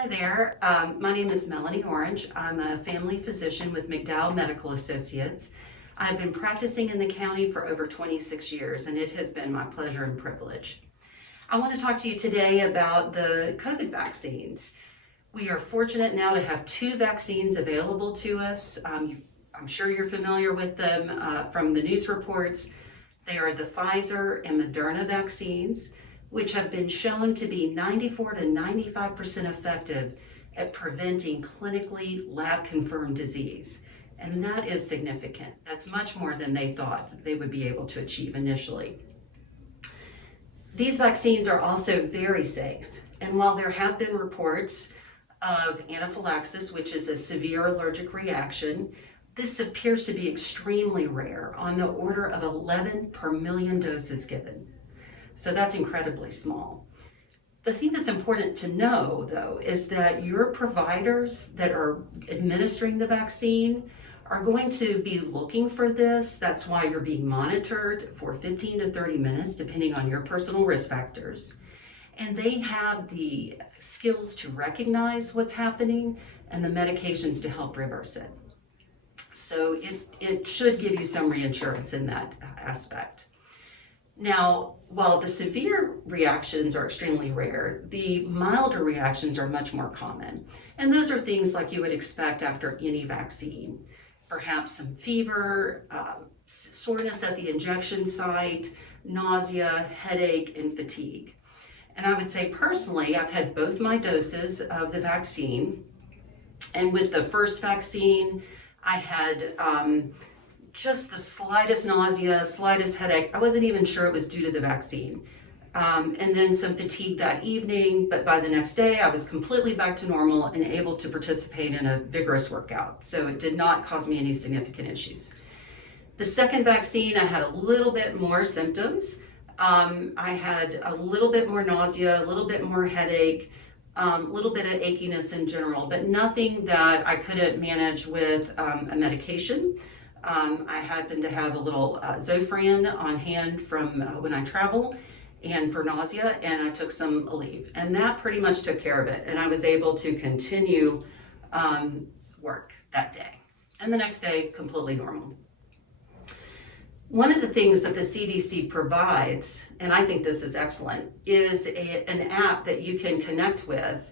Hi there, my name is Melanie Orange. I'm a family physician with McDowell Medical Associates. I've been practicing in the county for over 26 years and it has been my pleasure and privilege. I want to talk to you today about the COVID vaccines. We are fortunate now to have two vaccines available to us. I'm sure you're familiar with them from the news reports. They are the Pfizer and Moderna vaccines, which have been shown to be 94 to 95% effective at preventing clinically lab-confirmed disease. And that is significant. That's much more than they thought they would be able to achieve initially. These vaccines are also very safe. And while there have been reports of anaphylaxis, which is a severe allergic reaction, this appears to be extremely rare, on the order of 11 per million doses given. So that's incredibly small. The thing that's important to know, though, is that your providers that are administering the vaccine are going to be looking for this. That's why you're being monitored for 15 to 30 minutes, depending on your personal risk factors. And they have the skills to recognize what's happening and the medications to help reverse it. So it should give you some reassurance in that aspect. Now, while the severe reactions are extremely rare, the milder reactions are much more common. And those are things like you would expect after any vaccine. Perhaps some fever, soreness at the injection site, nausea, headache, and fatigue. And I would say personally, I've had both my doses of the vaccine. And with the first vaccine, I had just the slightest nausea, slightest headache. I wasn't even sure it was due to the vaccine. And then some fatigue that evening, but by the next day I was completely back to normal and able to participate in a vigorous workout. So it did not cause me any significant issues. The second vaccine, I had a little bit more symptoms. I had a little bit more nausea, a little bit more headache, a little bit of achiness in general, but nothing that I couldn't manage with a medication. I happen to have a little Zofran on hand from when I travel and for nausea, and I took some Aleve, and that pretty much took care of it. And I was able to continue work that day, and the next day completely normal. One of the things that the CDC provides, and I think this is excellent, is an app that you can connect with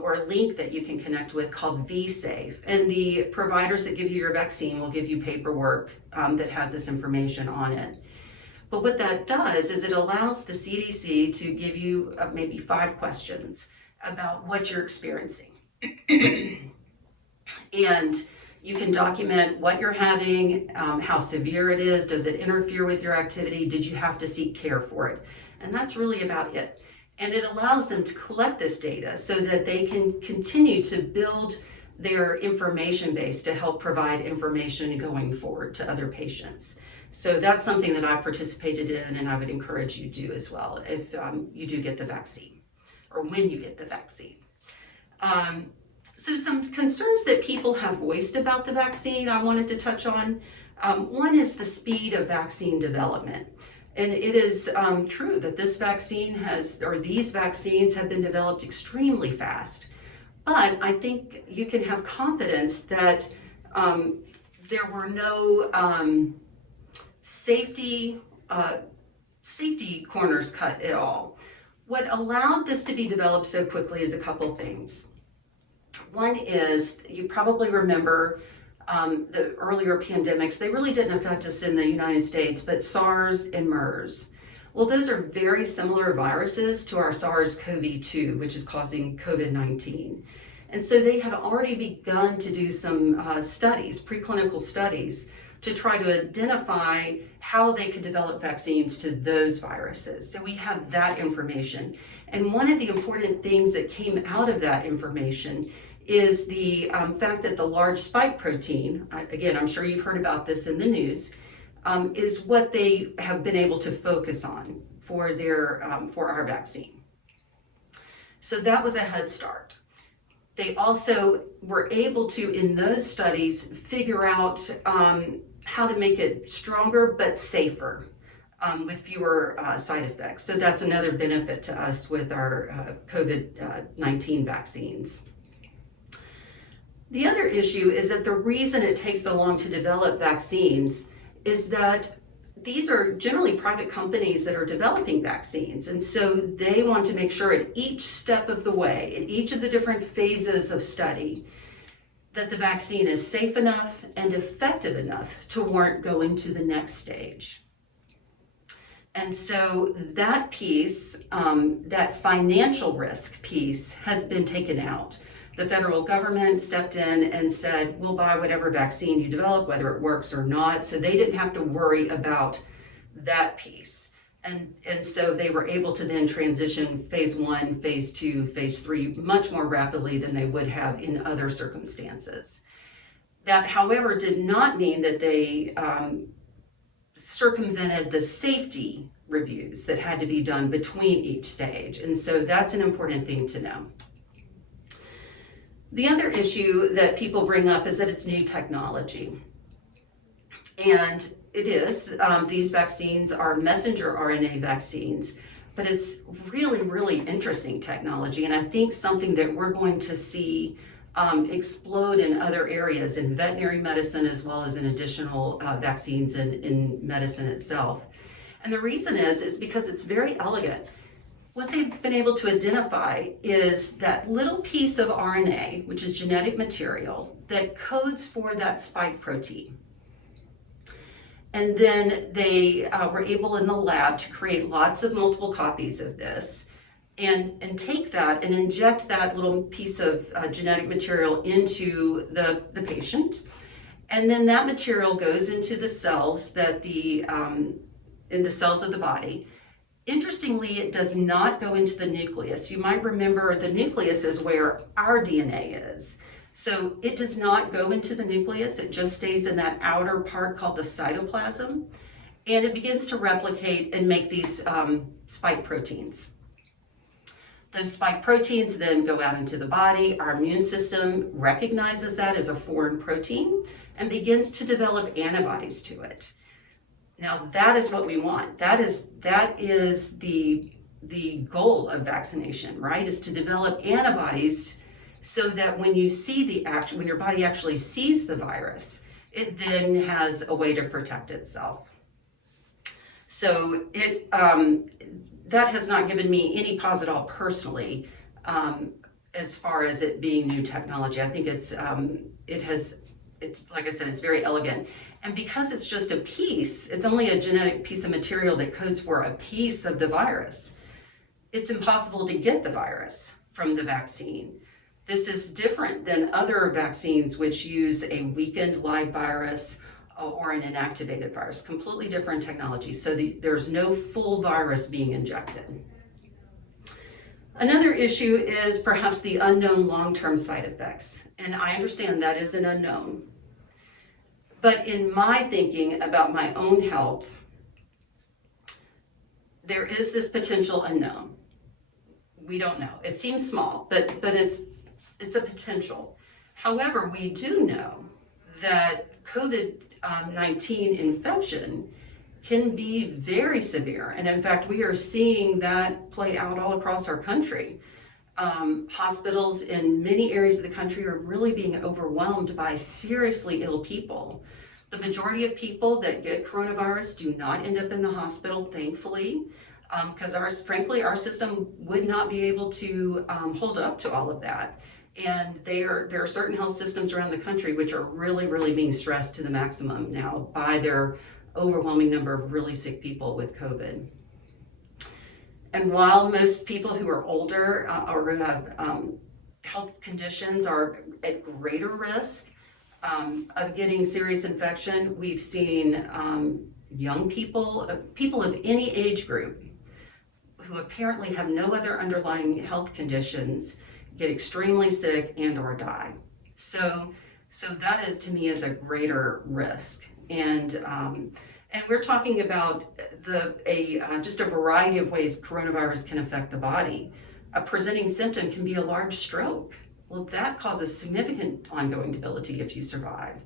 or a link that you can connect with called vSafe. And the providers that give you your vaccine will give you paperwork that has this information on it. But what that does is it allows the CDC to give you maybe 5 questions about what you're experiencing. And you can document what you're having, how severe it is, does it interfere with your activity, did you have to seek care for it? And that's really about it. And it allows them to collect this data so that they can continue to build their information base to help provide information going forward to other patients. So that's something that I participated in, and I would encourage you to do as well if you do get the vaccine, or when you get the vaccine. So some concerns that people have voiced about the vaccine I wanted to touch on. One is the speed of vaccine development. And it is true that this vaccine these vaccines have been developed extremely fast. But I think you can have confidence that there were no safety corners cut at all. What allowed this to be developed so quickly is a couple things. One is, you probably remember the earlier pandemics. They really didn't affect us in the United States, but SARS and MERS. Well, those are very similar viruses to our SARS-CoV-2, which is causing COVID-19. And so they had already begun to do some studies, preclinical studies, to try to identify how they could develop vaccines to those viruses. So we have that information. And one of the important things that came out of that information is the fact that the large spike protein, again, I'm sure you've heard about this in the news, is what they have been able to focus on for our vaccine. So that was a head start. They also were able to, in those studies, figure out how to make it stronger but safer. with fewer side effects. So that's another benefit to us with our COVID-19 vaccines. The other issue is that the reason it takes so long to develop vaccines is that these are generally private companies that are developing vaccines. And so they want to make sure at each step of the way, in each of the different phases of study, that the vaccine is safe enough and effective enough to warrant going to the next stage. And so that piece, that financial risk piece, has been taken out. The federal government stepped in and said, we'll buy whatever vaccine you develop, whether it works or not. So they didn't have to worry about that piece. And so they were able to then transition phase 1, phase 2, phase 3 much more rapidly than they would have in other circumstances. That, however, did not mean that they circumvented the safety reviews that had to be done between each stage. And so that's an important thing to know. The other issue that people bring up is that it's new technology. And it is. These vaccines are messenger RNA vaccines, but it's really, really interesting technology. And I think something that we're going to see explode in other areas, in veterinary medicine, as well as in additional vaccines in medicine itself. And the reason is because it's very elegant. What they've been able to identify is that little piece of RNA, which is genetic material, that codes for that spike protein. And then they were able in the lab to create lots of multiple copies of this and take that and inject that little piece of genetic material into the patient. And then that material goes into the cells that in the cells of the body. Interestingly, it does not go into the nucleus. You might remember the nucleus is where our DNA is. So it does not go into the nucleus. It just stays in that outer part called the cytoplasm. And it begins to replicate and make these spike proteins. Those spike proteins then go out into the body. Our immune system recognizes that as a foreign protein and begins to develop antibodies to it. Now that is what we want. That is the goal of vaccination, right? Is to develop antibodies so that when you see when your body actually sees the virus, it then has a way to protect itself. So that has not given me any pause at all personally, as far as it being new technology. I think it's like I said, it's very elegant. And because it's just a piece, it's only a genetic piece of material that codes for a piece of the virus. It's impossible to get the virus from the vaccine. This is different than other vaccines which use a weakened live virus or an inactivated virus, completely different technology. So there's no full virus being injected. Another issue is perhaps the unknown long-term side effects. And I understand that is an unknown. But in my thinking about my own health, there is this potential unknown. We don't know. It seems small, but it's a potential. However, we do know that COVID-19 infection can be very severe. And in fact, we are seeing that play out all across our country. Hospitals in many areas of the country are really being overwhelmed by seriously ill people. The majority of people that get coronavirus do not end up in the hospital, thankfully, because frankly, our system would not be able to hold up to all of that. And there are certain health systems around the country which are really, really being stressed to the maximum now by their overwhelming number of really sick people with COVID. And while most people who are older or who have health conditions are at greater risk of getting serious infection, we've seen young people, people of any age group who apparently have no other underlying health conditions get extremely sick and or die. So that is, to me, is a greater risk. And we're talking about just a variety of ways coronavirus can affect the body. A presenting symptom can be a large stroke. Well, that causes significant ongoing debility if you survive.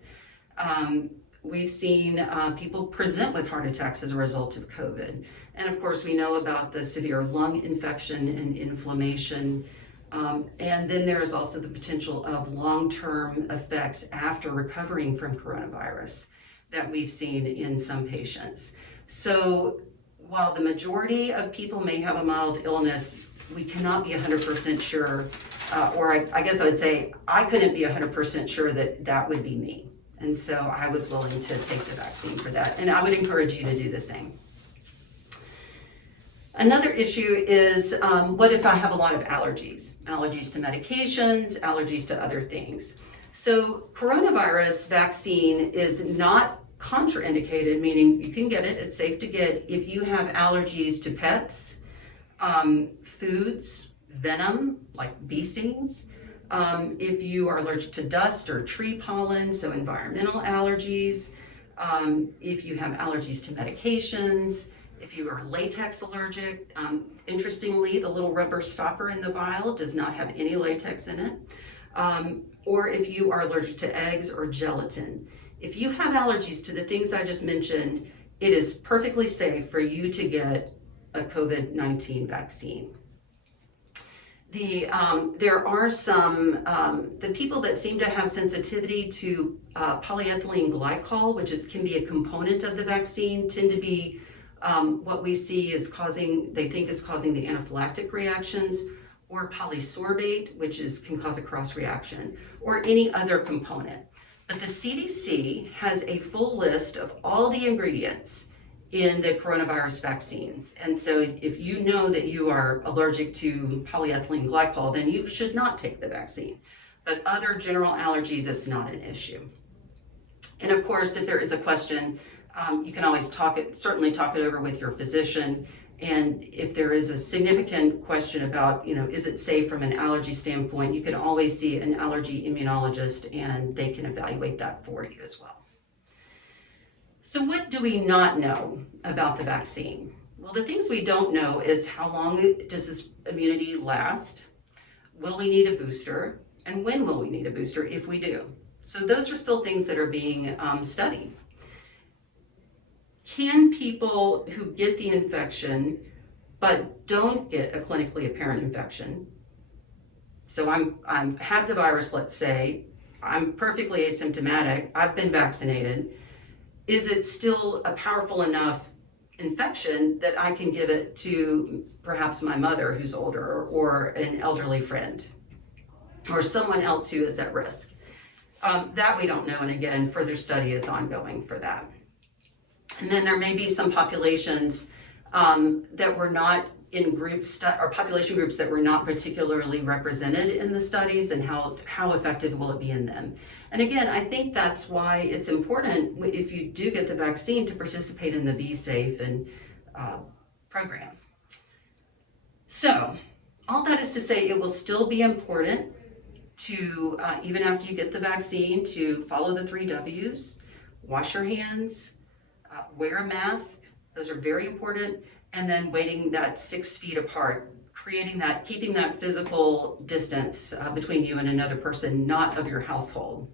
We've seen people present with heart attacks as a result of COVID. And of course, we know about the severe lung infection and inflammation. And then there's also the potential of long-term effects after recovering from coronavirus that we've seen in some patients. So while the majority of people may have a mild illness, we cannot be 100% sure, or I guess I would say I couldn't be 100% sure that that would be me. And so I was willing to take the vaccine for that. And I would encourage you to do the same. Another issue is what if I have a lot of allergies? Allergies to medications, allergies to other things. So coronavirus vaccine is not contraindicated, meaning you can get it, it's safe to get if you have allergies to pets, foods, venom, like bee stings, if you are allergic to dust or tree pollen, so environmental allergies, if you have allergies to medications, if you are latex allergic. Interestingly, the little rubber stopper in the vial does not have any latex in it, or if you are allergic to eggs or gelatin. If you have allergies to the things I just mentioned, it is perfectly safe for you to get a COVID-19 vaccine. There are some, the people that seem to have sensitivity to polyethylene glycol, which can be a component of the vaccine, tend to be what we see is they think is causing the anaphylactic reactions, or polysorbate, which can cause a cross reaction, or any other component. But the CDC has a full list of all the ingredients in the coronavirus vaccines. And so if you know that you are allergic to polyethylene glycol, then you should not take the vaccine. But other general allergies, it's not an issue. And of course, if there is a question, you can always certainly talk it over with your physician. And if there is a significant question about, is it safe from an allergy standpoint, you can always see an allergy immunologist and they can evaluate that for you as well. So what do we not know about the vaccine? Well, the things we don't know is how long does this immunity last? Will we need a booster? And when will we need a booster if we do? So those are still things that are being studied. Can people who get the infection but don't get a clinically apparent infection, so I have the virus, let's say, I'm perfectly asymptomatic, I've been vaccinated, is it still a powerful enough infection that I can give it to perhaps my mother who's older, or an elderly friend, or someone else who is at risk? That we don't know, and again, further study is ongoing for that. And then there may be some populations that were not in groups, or population groups that were not particularly represented in the studies, and how effective will it be in them. And again, I think that's why it's important, if you do get the vaccine, to participate in the Be Safe and program. So all that is to say, it will still be important to, even after you get the vaccine, to follow the 3 W's, wash your hands, wear a mask, those are very important, and then waiting that 6 feet apart, keeping that physical distance between you and another person, not of your household.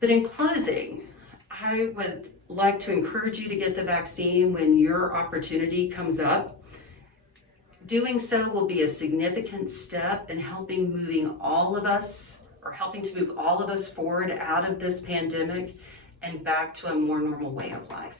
But in closing, I would like to encourage you to get the vaccine when your opportunity comes up. Doing so will be a significant step in helping to move all of us forward out of this pandemic and back to a more normal way of life.